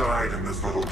reside in this little...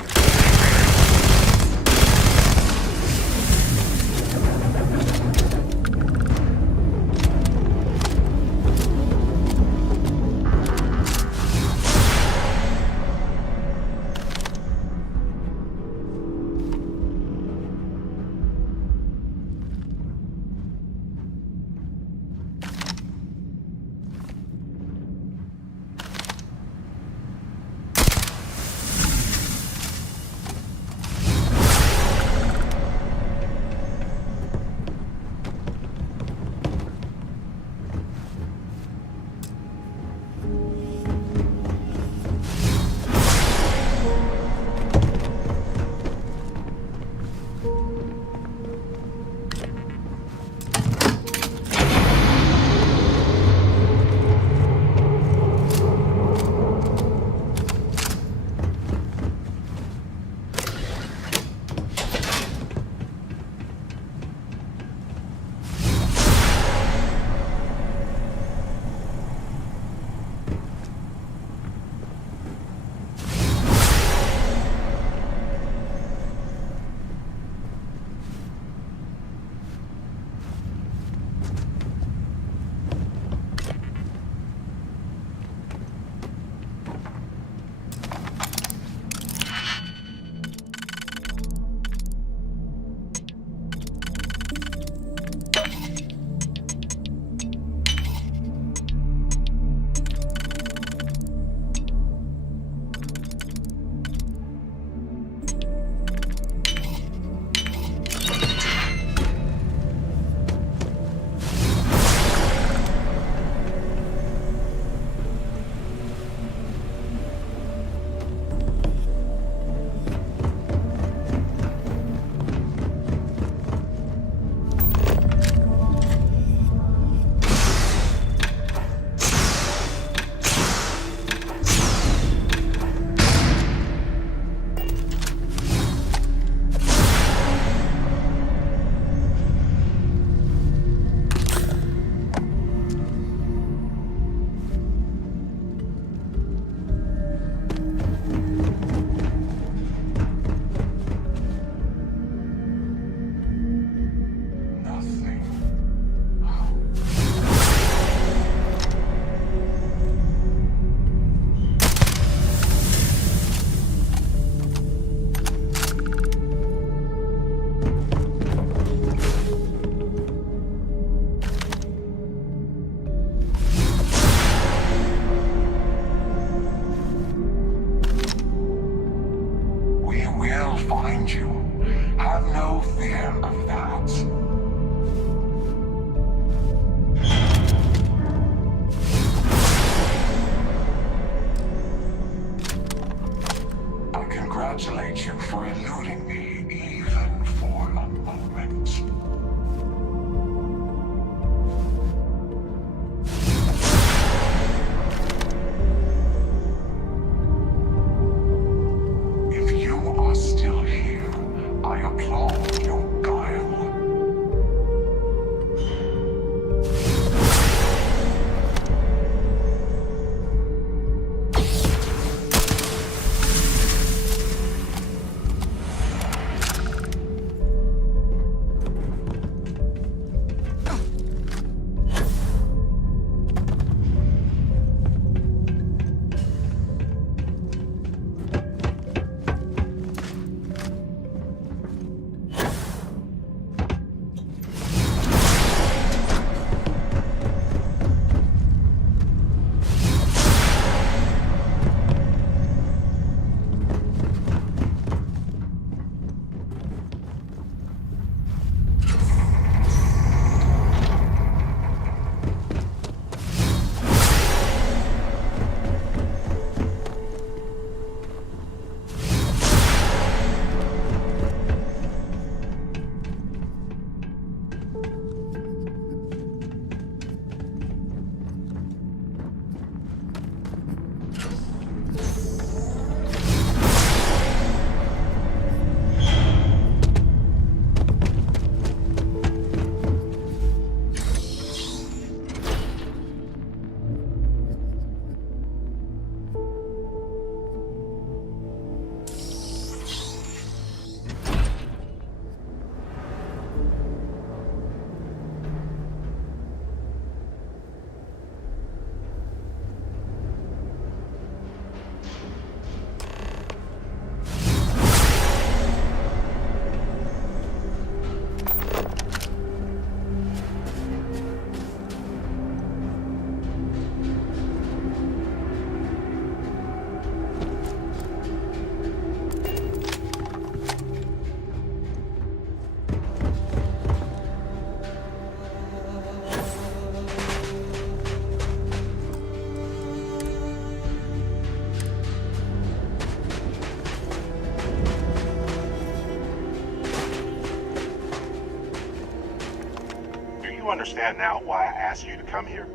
you understand now why I asked you to come here?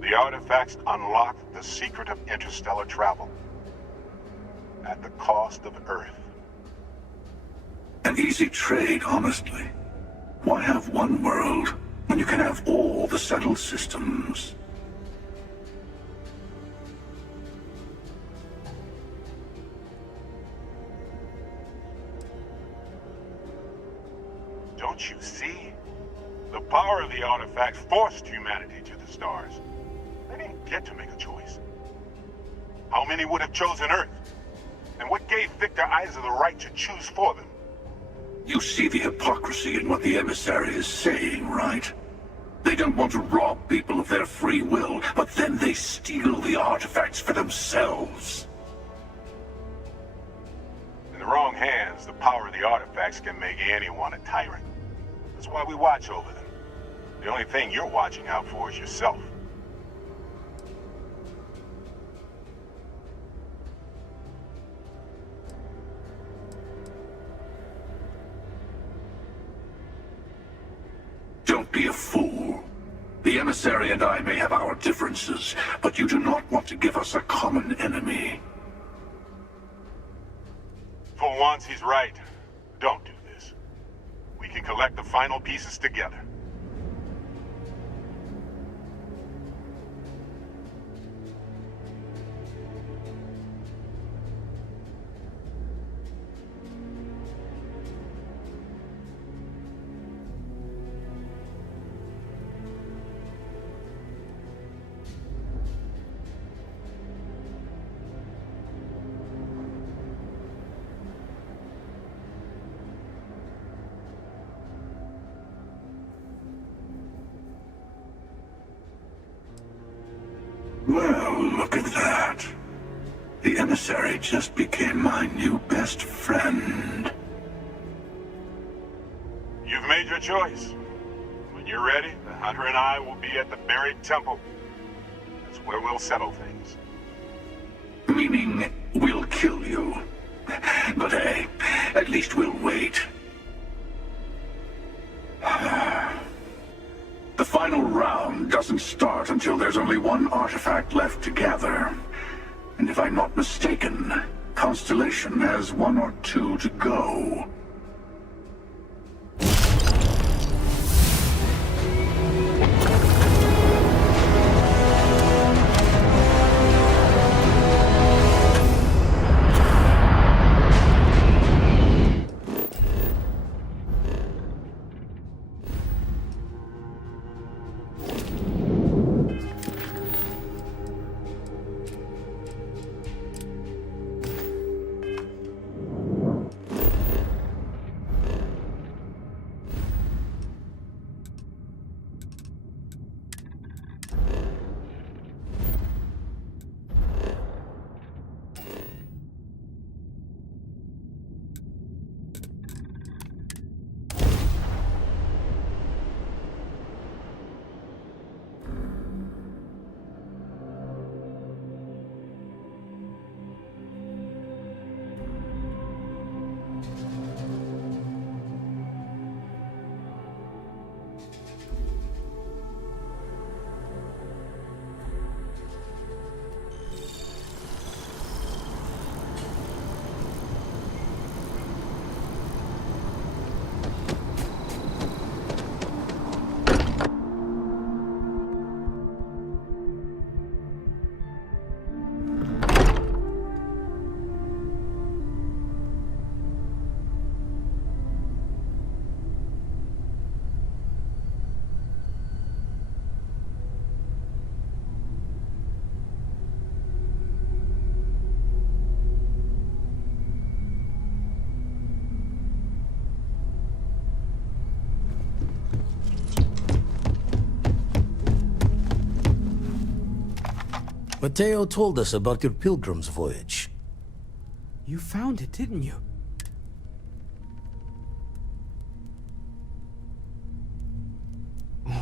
The artifacts unlock the secret of interstellar travel. At the cost of Earth. An easy trade, honestly. Why have one world when you can have all the settled systems? Don't you see? The power of the artifact forced humanity to the stars. They didn't get to make a choice. How many would have chosen Earth? And what gave Victor Isa the right to choose for them? You see the hypocrisy in what the emissary is saying, right? They don't want to rob people of their free will, but then they steal the artifacts for themselves. In the wrong hands, the power of the artifacts can make anyone a tyrant. That's why we watch over them. The only thing you're watching out for is yourself. Don't be a fool. The emissary and I may have our differences, but you do not want to give us a common enemy. For once, he's right. Don't do this. We can collect the final pieces together. Well, look at that. The emissary just became my new best friend. You've made your choice. When you're ready, the Hunter and I will be at the buried temple. That's where we'll settle things. Meaning, we'll kill you. But hey, at least we'll wait. The final round doesn't start until there's only one artifact left to gather. And if I'm not mistaken, Constellation has one or two to go. Mateo told us about your pilgrim's voyage. You found it, didn't you?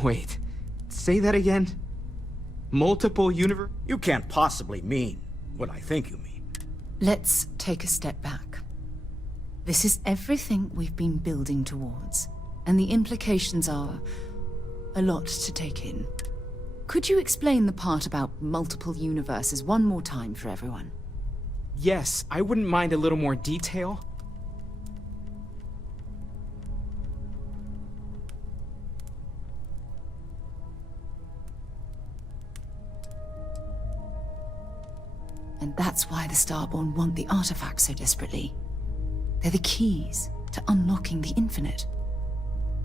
Wait, say that again? Multiple universe? You can't possibly mean what I think you mean. Let's take a step back. This is everything we've been building towards, and the implications are, A lot to take in. Could you explain the part about multiple universes one more time for everyone? Yes, I wouldn't mind a little more detail. And that's why the Starborn want the artifacts so desperately. They're the keys to unlocking the infinite.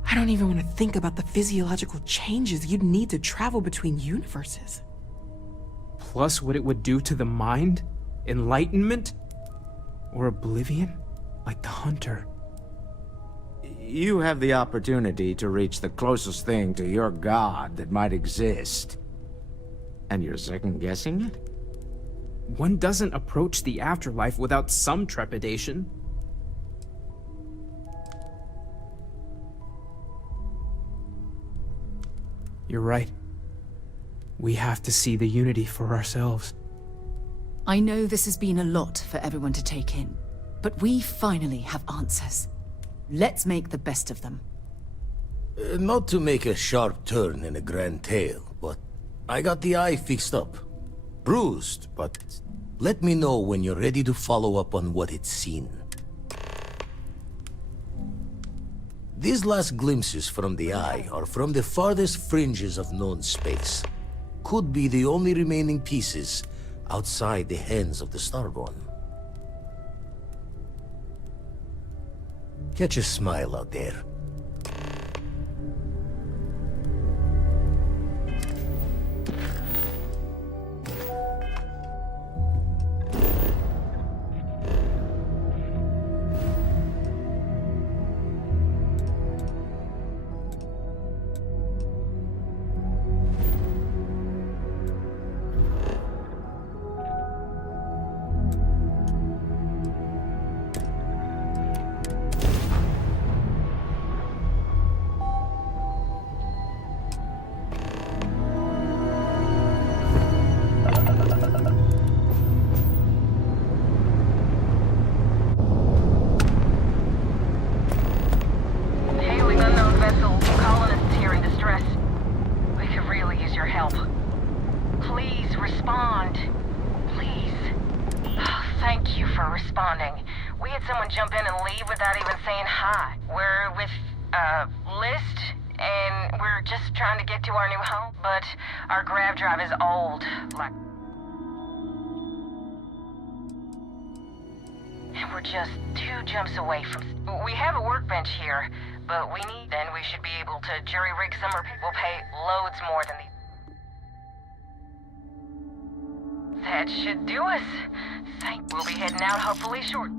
I don't even want to think about the physiological changes you'd need to travel between universes. Plus what it would do to the mind? Enlightenment? Or oblivion? Like the Hunter. You have the opportunity to reach the closest thing to your god that might exist. And you're second-guessing it? One doesn't approach the afterlife without some trepidation. You're right. We have to see the unity for ourselves. I know this has been a lot for everyone to take in, but we finally have answers. Let's make the best of them. Not to make a sharp turn in a grand tale, but I got the eye fixed up. Bruised, but let me know when you're ready to follow up on what it's seen. These last glimpses from the eye are from the farthest fringes of known space. Could be the only remaining pieces outside the hands of the Starborn. Catch a smile out there. Hailing unknown vessel. Colonists here in distress. We could really use your help. Please respond. Please. Oh, thank you for responding. We had someone jump in and leave without even saying hi. We're with, List, and we're just trying to get to our new home, but our grav drive is old. Like... And we're just 2 jumps away from... We have a workbench here, but we need... Then we should be able to jury-rig some more people. We'll pay loads more than these. That should do us. We'll be heading out hopefully short.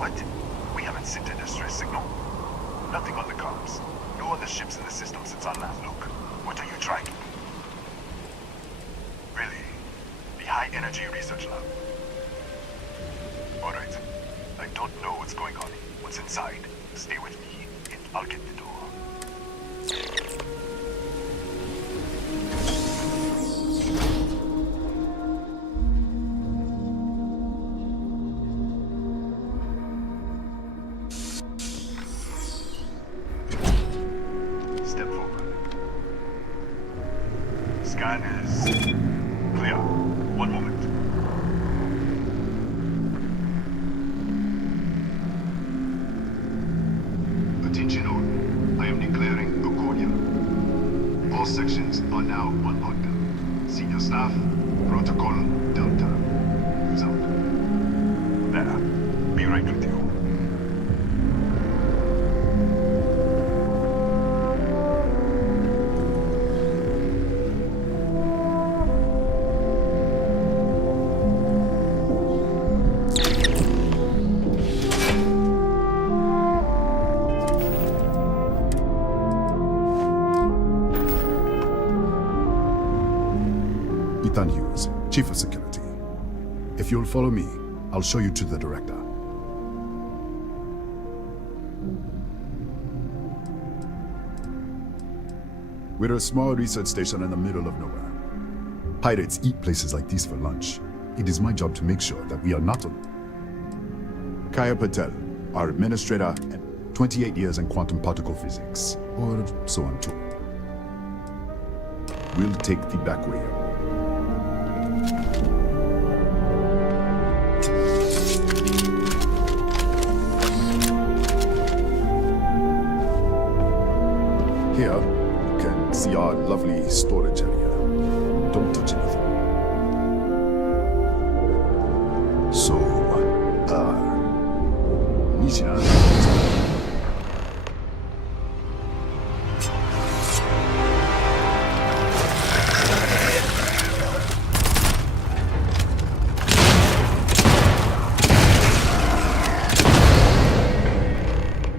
What? We haven't sent a distress signal? Nothing on the comms. No other ships in the system since our last look. What are you tracking? Really? The High Energy Research Lab? Alright. I don't know what's going on. What's inside? Stay with me, and I'll get the door. Step forward. Scan is clear. One moment. Attention all. I am declaring Accordia. All sections are now on lockdown. Senior staff, Protocol Delta. Who's out? There. Be right with you. Ethan Hughes, Chief of Security. If you'll follow me, I'll show you to the director. We're a small research station in the middle of nowhere. Pirates eat places like these for lunch. It is my job to make sure that we are not on. Kaya Patel, our administrator, and 28 years in quantum particle physics, or so I'm told. We'll take the back way up. Here, you can see our lovely storage area. Don't touch anything. So, Nishina.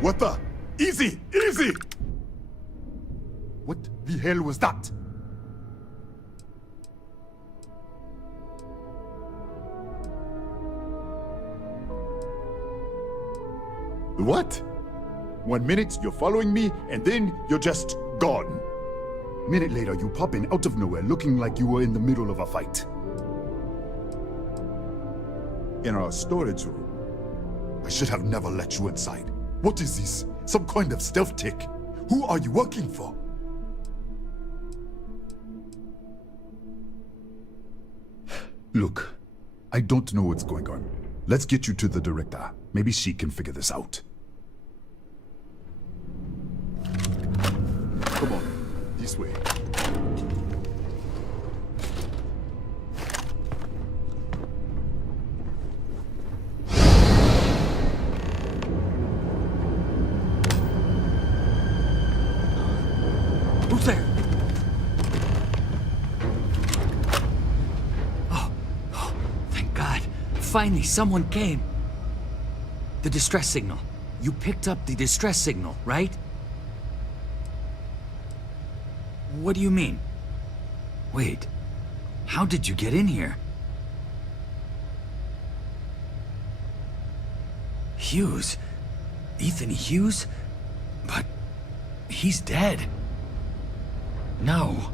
What the? Easy! Easy! What the hell was that? What? 1 minute you're following me, and then you're just gone. Minute later, you pop in out of nowhere looking like you were in the middle of a fight. In our storage room. I should have never let you inside. What is this? Some kind of stealth tick? Who are you working for? Look, I don't know what's going on. Let's get you to the director. Maybe she can figure this out. Come on, this way. Who's there? Oh, thank God. Finally, someone came. The distress signal. You picked up the distress signal, right? What do you mean? Wait, how did you get in here? Hughes? Ethan Hughes? But he's dead. No.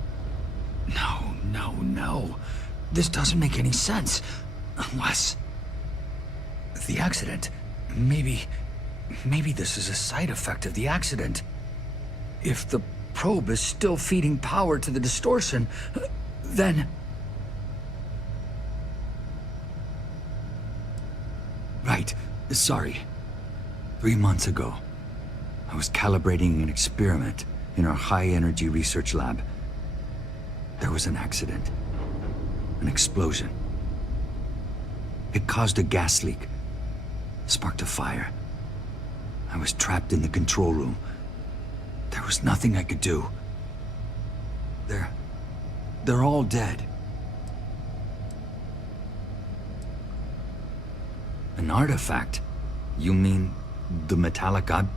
No. This doesn't make any sense. Unless... the accident. Maybe this is a side effect of the accident. If the probe is still feeding power to the distortion, then... Right. Sorry. 3 months ago, I was calibrating an experiment in our high-energy research lab. There was an accident. An explosion. It caused a gas leak. Sparked a fire. I was trapped in the control room. There was nothing I could do. They're all dead. An artifact? You mean the metallic god?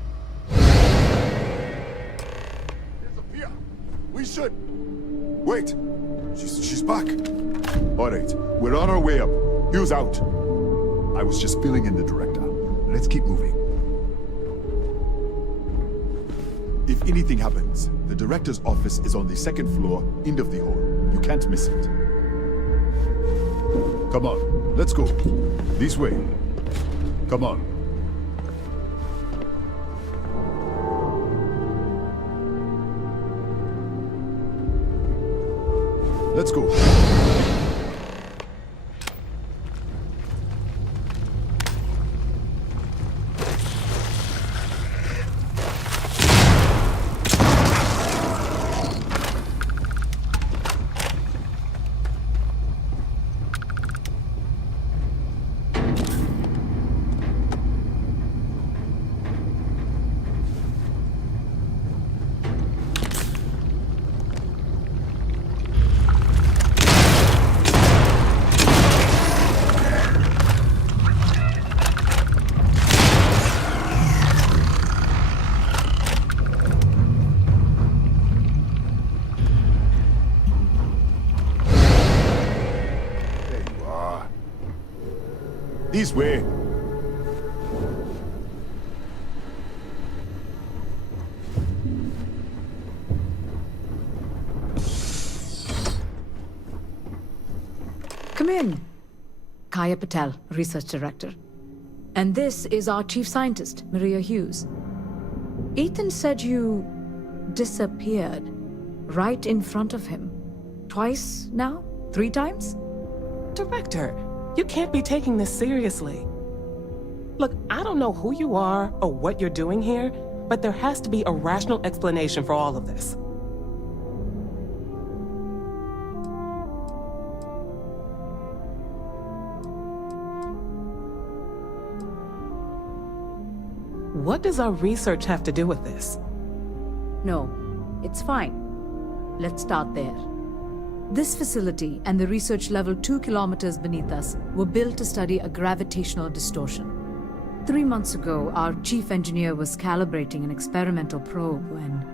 Disappear! We should... Wait! She's back! Alright, we're on our way up. Hugh's out. I was just filling in the director. Let's keep moving. If anything happens, the director's office is on the second floor, end of the hall. You can't miss it. Come on, let's go. This way. Come on. Let's go. This way. Come in. Kaya Patel, Research Director. And this is our Chief Scientist, Maria Hughes. Ethan said you disappeared right in front of him. Twice now? 3 times? Director, you can't be taking this seriously. Look, I don't know who you are or what you're doing here, but there has to be a rational explanation for all of this. What does our research have to do with this? No, it's fine. Let's start there. This facility and the research level 2 kilometers beneath us were built to study a gravitational distortion. 3 months ago, our chief engineer was calibrating an experimental probe when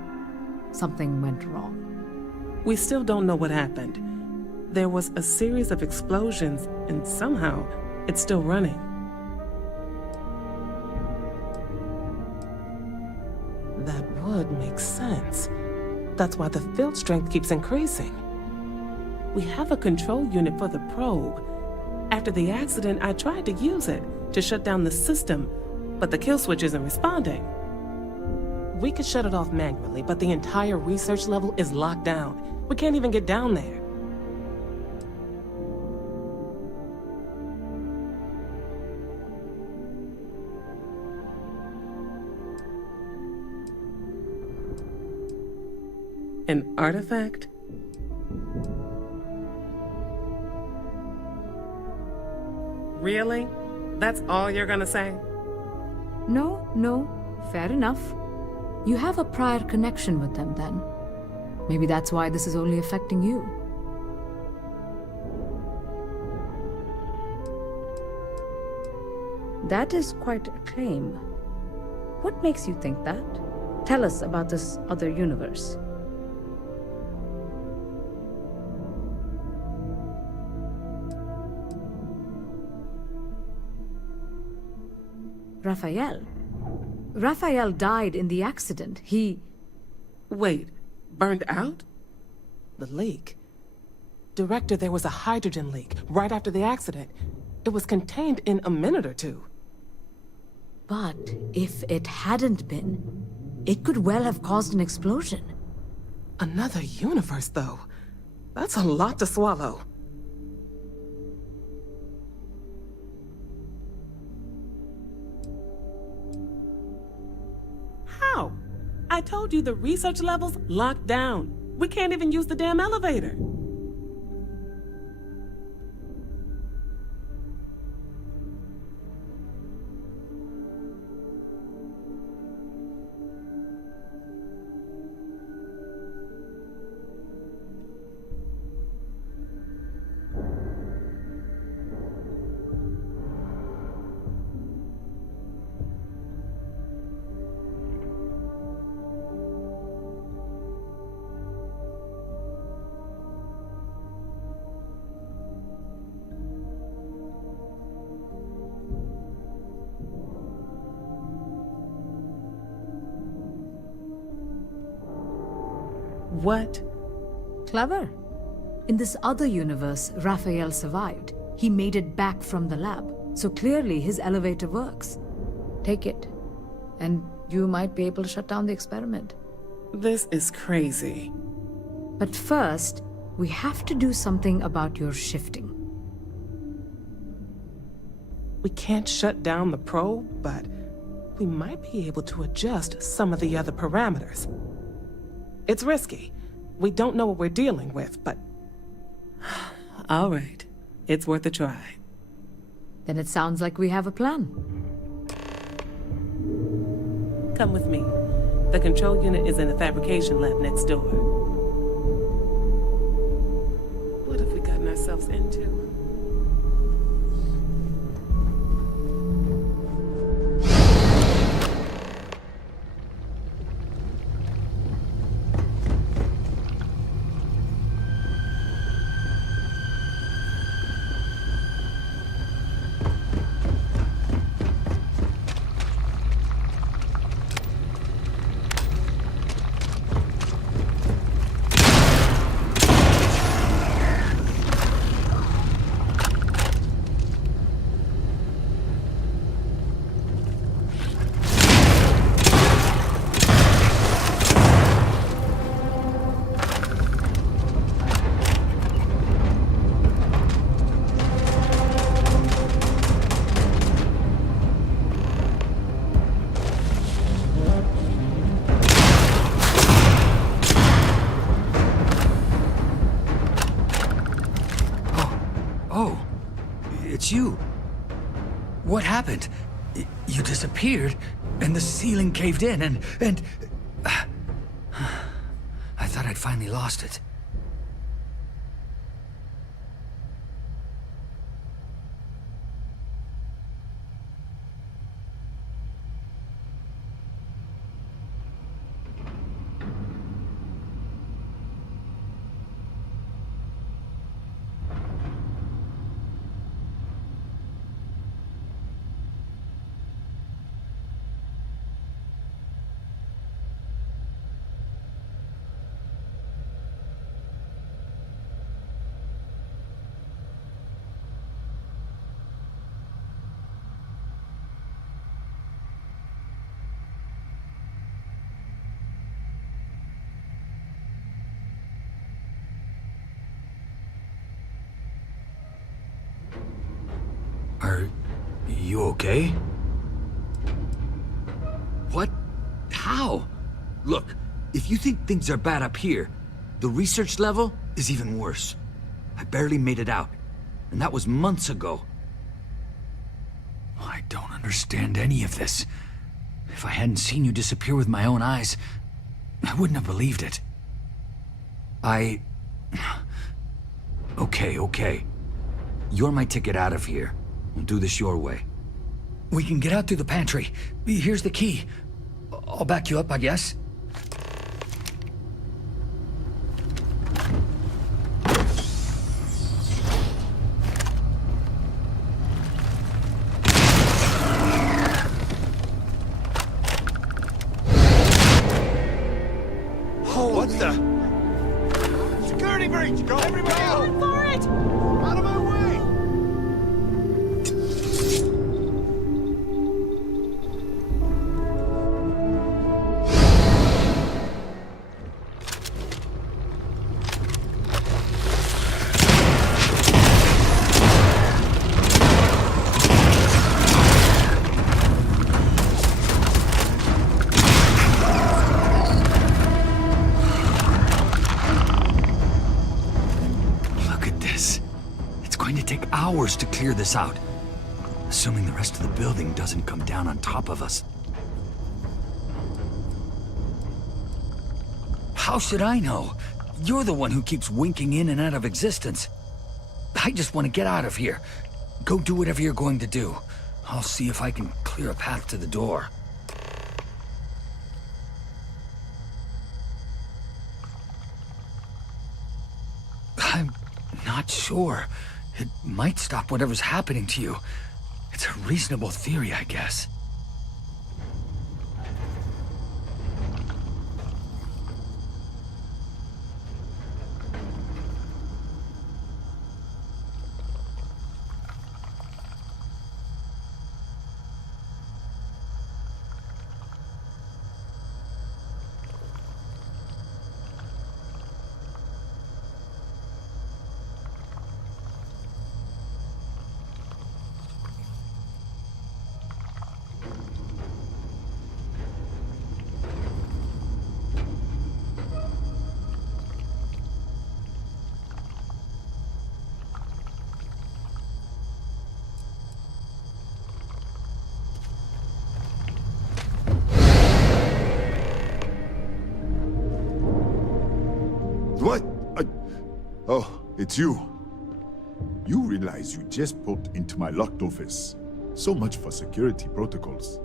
something went wrong. We still don't know what happened. There was a series of explosions, and somehow it's still running. That would make sense. That's why the field strength keeps increasing. We have a control unit for the probe. After the accident, I tried to use it to shut down the system, but the kill switch isn't responding. We could shut it off manually, but the entire research level is locked down. We can't even get down there. An artifact? Really? That's all you're gonna say? No, fair enough. You have a prior connection with them then. Maybe that's why this is only affecting you. That is quite a claim. What makes you think that? Tell us about this other universe. Raphael died in the accident. He... Wait, burned out? The leak? Director, there was a hydrogen leak right after the accident. It was contained in a minute or 2. But if it hadn't been, it could well have caused an explosion. Another universe, though. That's a lot to swallow. How? I told you the research level's locked down. We can't even use the damn elevator. What? Clever. In this other universe, Raphael survived. He made it back from the lab, so clearly his elevator works. Take it, and you might be able to shut down the experiment. This is crazy. But first, we have to do something about your shifting. We can't shut down the probe, but we might be able to adjust some of the other parameters. It's risky. We don't know what we're dealing with, but... All right. It's worth a try. Then it sounds like we have a plan. Come with me. The control unit is in the fabrication lab next door. What have we gotten ourselves into? It's you. What happened? You disappeared, and the ceiling caved in, and... I thought I'd finally lost it. Are you okay? What? How? Look, if you think things are bad up here, the research level is even worse. I barely made it out, and that was months ago. I don't understand any of this. If I hadn't seen you disappear with my own eyes, I wouldn't have believed it. Okay. You're my ticket out of here. We'll do this your way. We can get out through the pantry. Here's the key. I'll back you up, I guess. What the? Security breach! Go! Everybody out! For it! Out of my way! Hours to clear this out, assuming the rest of the building doesn't come down on top of us. How should I know? You're the one who keeps winking in and out of existence. I just want to get out of here. Go do whatever you're going to do. I'll see if I can clear a path to the door. I'm not sure. It might stop whatever's happening to you. It's a reasonable theory, I guess. What? Oh, it's you. You realize you just popped into my locked office. So much for security protocols.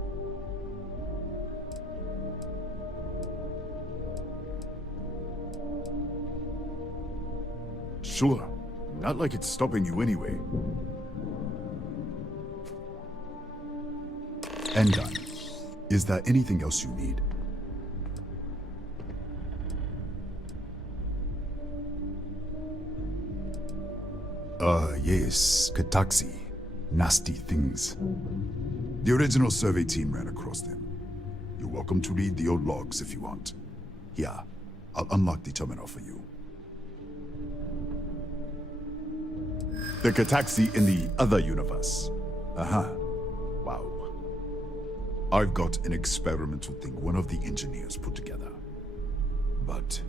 Sure. Not like it's stopping you anyway. And done. Is there anything else you need? Yes, Kataxi. Nasty things. The original survey team ran across them. You're welcome to read the old logs if you want. Here, I'll unlock the terminal for you. The Kataxi in the other universe. Wow. I've got an experimental thing one of the engineers put together. But...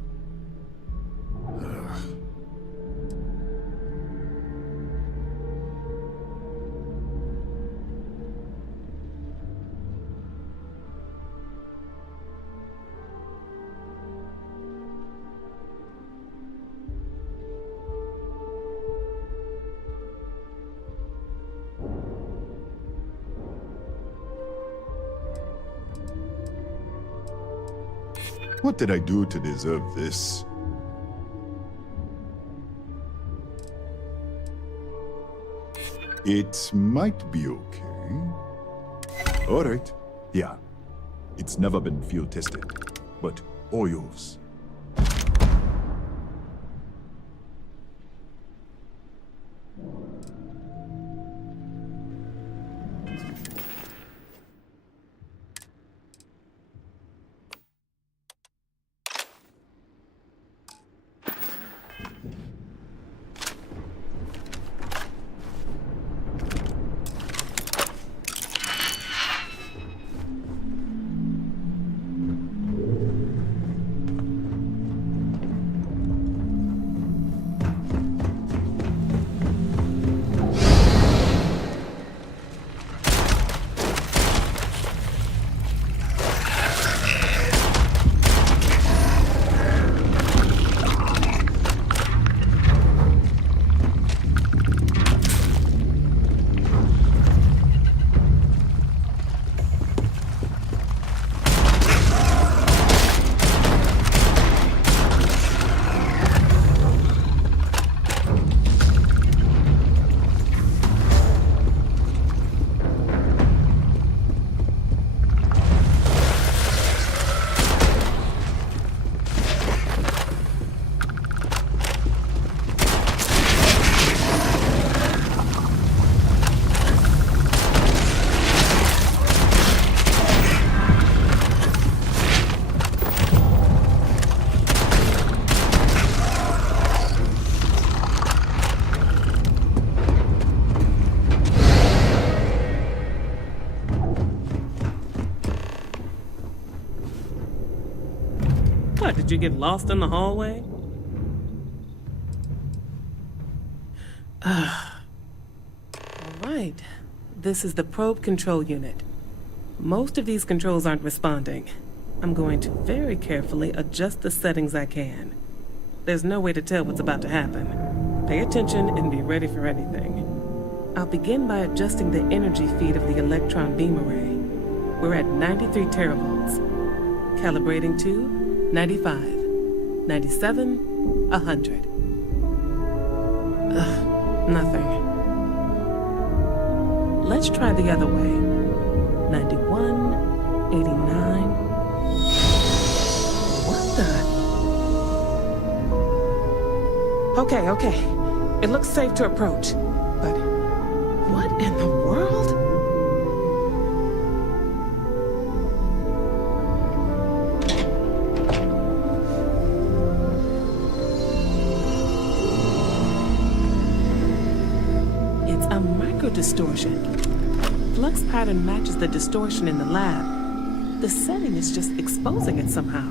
what did I do to deserve this? It might be okay. All right. Yeah. It's never been field tested, but all yours. What, did you get lost in the hallway? Alright. This is the probe control unit. Most of these controls aren't responding. I'm going to very carefully adjust the settings I can. There's no way to tell what's about to happen. Pay attention and be ready for anything. I'll begin by adjusting the energy feed of the electron beam array. We're at 93 teravolts. Calibrating to 95, 97, 100. Nothing. Let's try the other way. 91, 89. What the? Okay. It looks safe to approach. But what in the world? Distortion. Flux pattern matches the distortion in the lab. The setting is just exposing it somehow.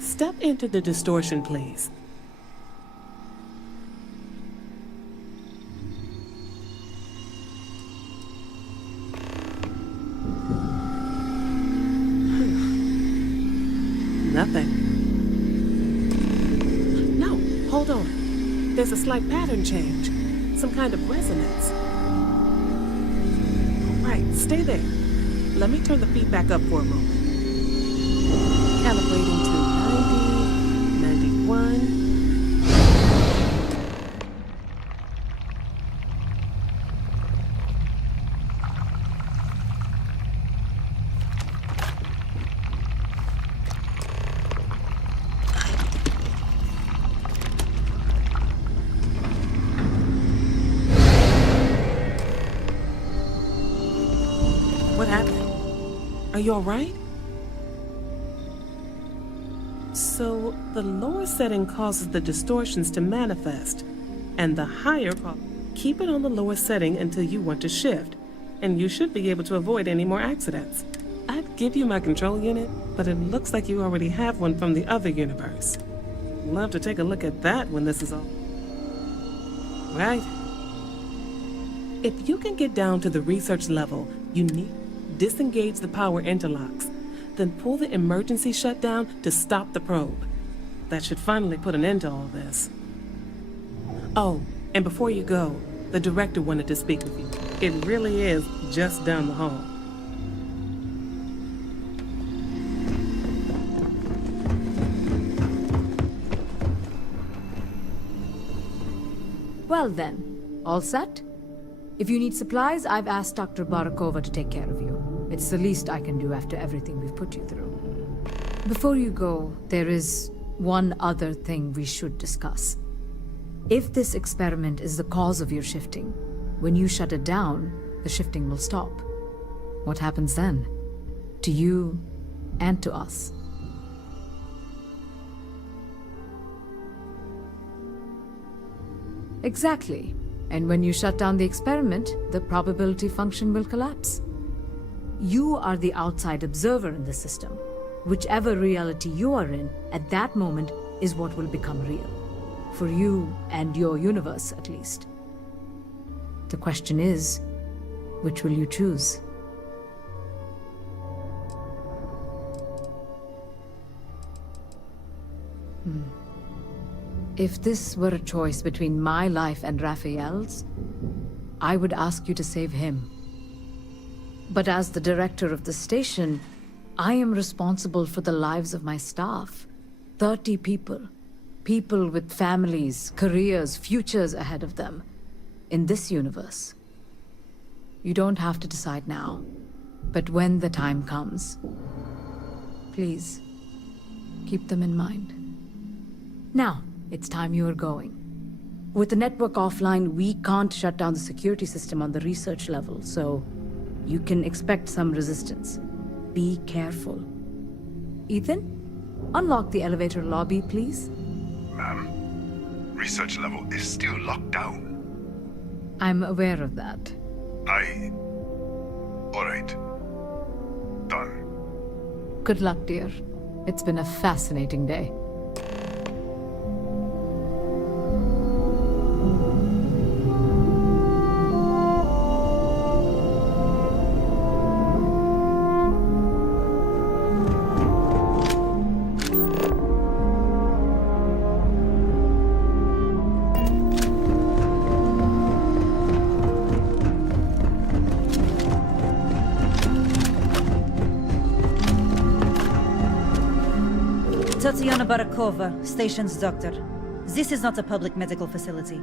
Step into the distortion, please. Nothing. No, hold on. There's a slight pattern change. Some kind of resonance. Right, stay there. Let me turn the feedback up for a moment. Calibrating to 90, 91. What happened? Are you all right? So, the lower setting causes the distortions to manifest, and the higher keep it on the lower setting until you want to shift, and you should be able to avoid any more accidents. I'd give you my control unit, but it looks like you already have one from the other universe. Love to take a look at that when this is all. Right? If you can get down to the research level, you need disengage the power interlocks, then pull the emergency shutdown to stop the probe. That should finally put an end to all this. Oh, and before you go, the director wanted to speak with you. It really is just down the hall. Well then, all set? If you need supplies, I've asked Dr. Barakova to take care of you. It's the least I can do after everything we've put you through. Before you go, there is one other thing we should discuss. If this experiment is the cause of your shifting, when you shut it down, the shifting will stop. What happens then? To you and to us. Exactly. And when you shut down the experiment, the probability function will collapse. You are the outside observer in the system. Whichever reality you are in, at that moment, is what will become real. For you and your universe, at least. The question is, which will you choose? If this were a choice between my life and Raphael's, I would ask you to save him. But as the director of the station, I am responsible for the lives of my staff. 30 people. People with families, careers, futures ahead of them. In this universe. You don't have to decide now. But when the time comes, please, keep them in mind. Now, it's time you are going. With the network offline, we can't shut down the security system on the research level, so you can expect some resistance. Be careful. Ethan, unlock the elevator lobby, please. Ma'am, research level is still locked down. I'm aware of that. Alright. Done. Good luck, dear. It's been a fascinating day. Tatiana Barakova, station's doctor. This is not a public medical facility.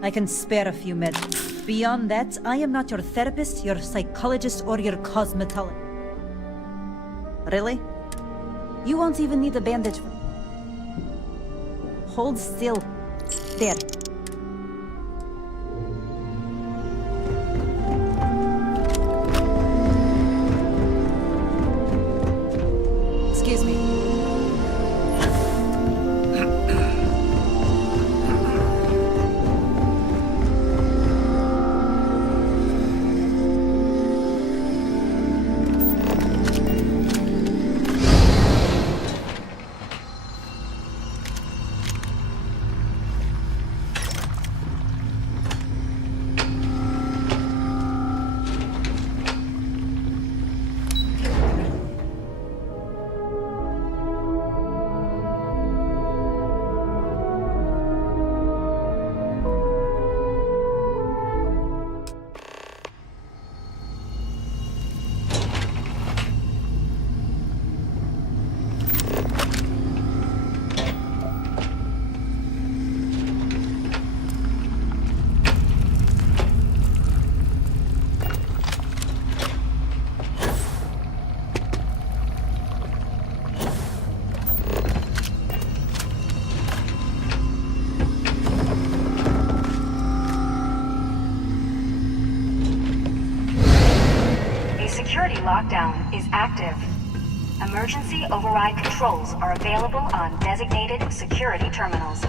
I can spare a few meds. Beyond that, I am not your therapist, your psychologist, or your cosmetologist. Really? You won't even need a bandage. Hold still. There. Excuse me. lockdown is active. Emergency override controls are available on designated security terminals.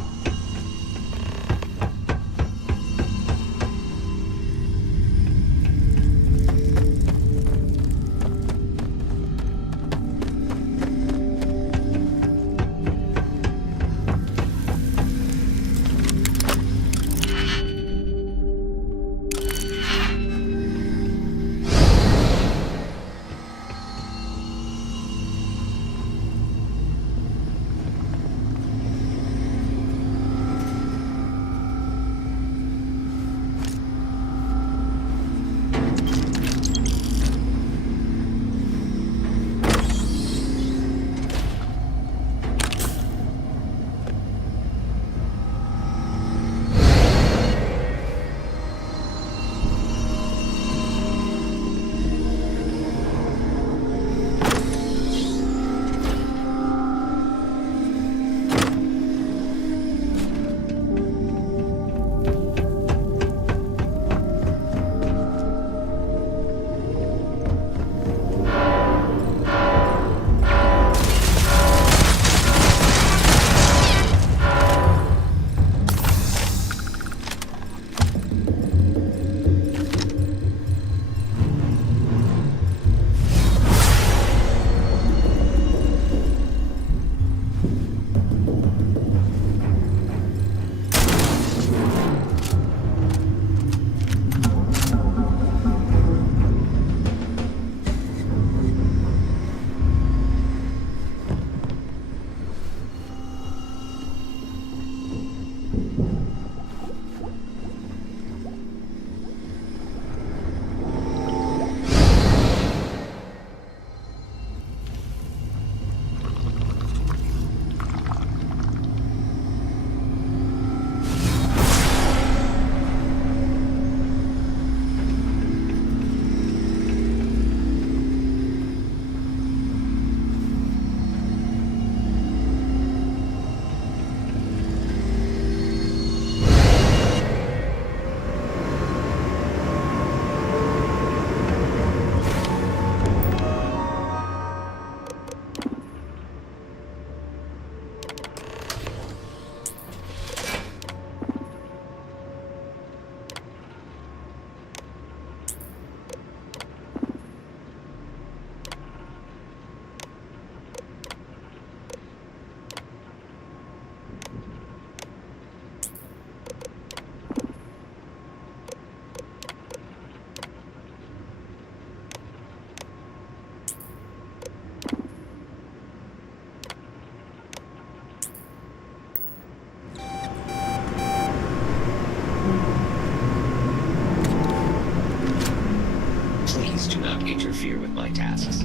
interfere with my tasks.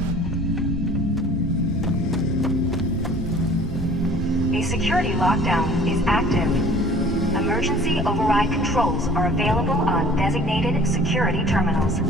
A security lockdown is active. Emergency override controls are available on designated security terminals.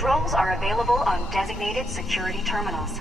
Controls are available on designated security terminals.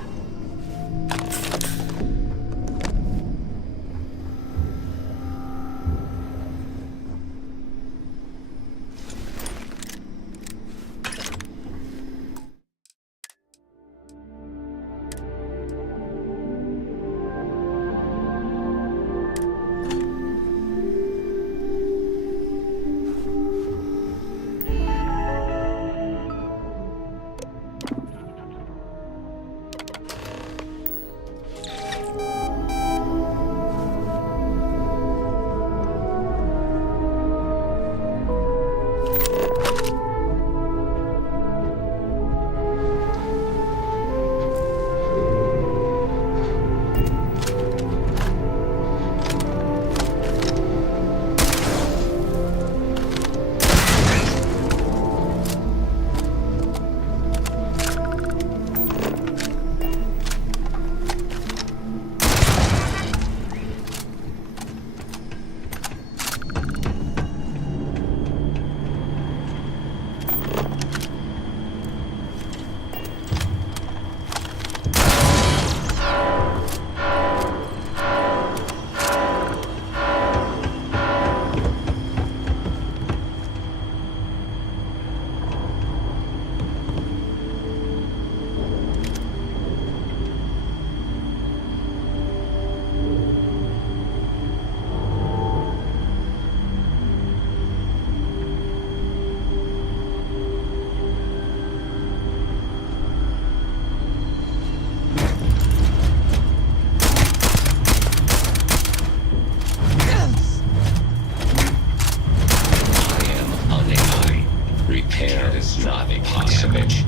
Repair is not a possibility.